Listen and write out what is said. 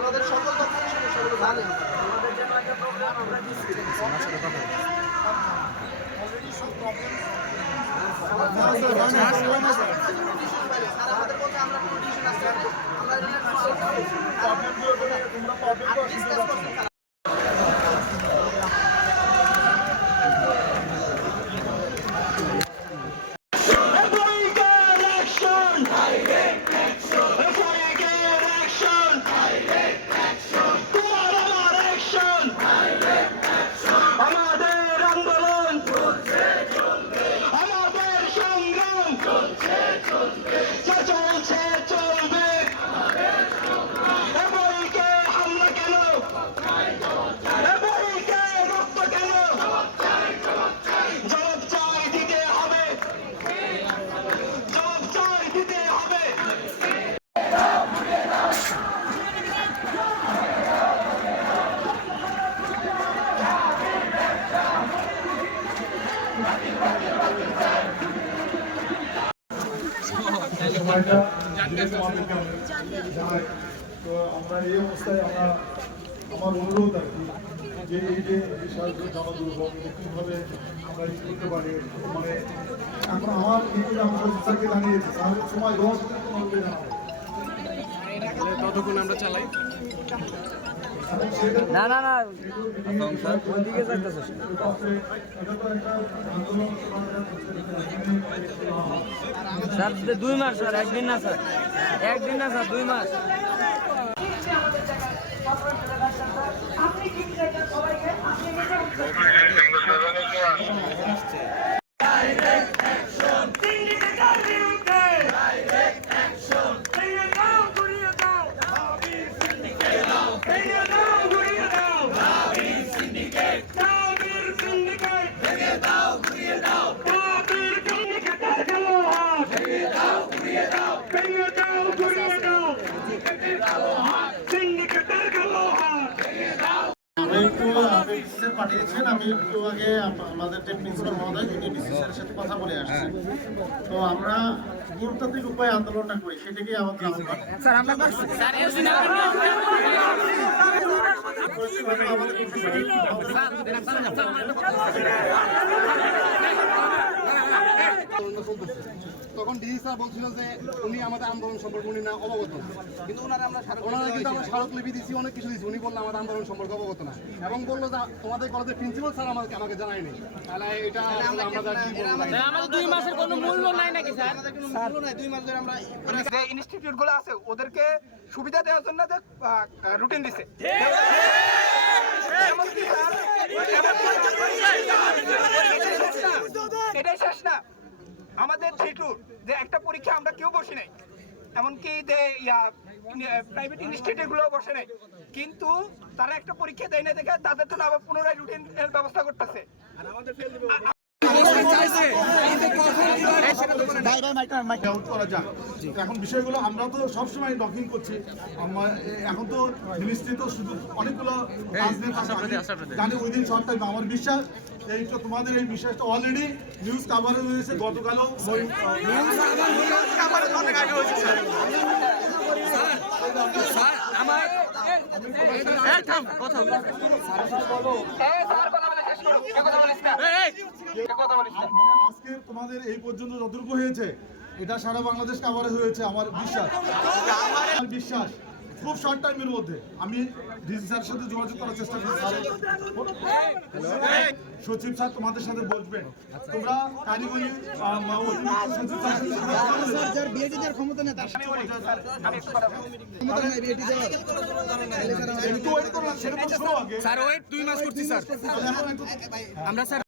আমাদের সকল জানেন তো আমরা এই অবস্থায় আমার অনুরোধ আর কি যে এই যে বিশাল জনদুর্ভোগ কীভাবে আমরা ই করতে পারি মানে এখন আমার স্যারকে জানিয়েছি তাহলে সময় 10 ততক্ষণ আমরা চালাই না না না ওইদিকে যাইতেছে স্যার 2 মাস স্যার একদিন না স্যার 2 মাস পাঠিয়েছেন আমি একটু আগে আমাদের যে প্রিন্সিপাল মহোদয় তিনি ডিসিশনের সাথে কথা বলে আসছেন তো আমরা গণতান্ত্রিক উপায়ে আন্দোলনটা করি সেটাকেই আমাদের তখন ডিজি স্যার বলছিল যে উনি আমাদের আন্দোলন সম্পর্কে উনি না অবগত, কিন্তু ওনারা কিন্তু আমরা স্মারকলিপি দিচ্ছি, অনেক কিছু দিচ্ছি, উনি বললো আমাদের আন্দোলন সম্পর্কে অবগত না এবং বললো যে তোমাদের কলেজের প্রিন্সিপাল স্যার আমাকে জানায়নি। তাহলে এটা আমাদের 2 মাসের কোনো মূল্য নাই নাকি স্যার? মূল্য নাই 2 মাস ধরে আমরা যে ইনস্টিটিউট গুলো আছে ওদেরকে সুবিধা দেওয়ার জন্য রুটিন দিছে এটাই শেষ না। আমাদের থিটুর যে একটা পরীক্ষা আমরা কেউ বসি নাই, এমনকি যে প্রাইভেট ইনস্টিটিউট গুলো বসে নাই, কিন্তু তারা একটা পরীক্ষা দেয় না দেখে তাদের জন্য আবার পুনরায় রুটিন এর ব্যবস্থা করতেছে। এখন বিষয়গুলো আমরা তো সবসময় ডকিং করছি, এখন তো মিনিস্ট্রি তো শুধু অনেকগুলো জানি উইদিন শর্ট টাইম। আমার বিশ্বাস এইটা তোমাদের এই বিশ্বাসটা অলরেডি নিউজ কাভারে হয়েছে, গতকালও আজকে তোমাদের এই পর্যন্ত যতটুকু হয়েছে এটা সারা বাংলাদেশ কাভারে হয়েছে। আমার বিশ্বাস খুব শর্ট টাইমের মধ্যে আমি ডিসি স্যারের সাথে যোগাযোগ করার চেষ্টা করছি। সচিব স্যার তোমাদের সাথে বসবেন, তোমরা কারিগরি স্যার ওয়েট 2 মাস করছি স্যার আমরা স্যার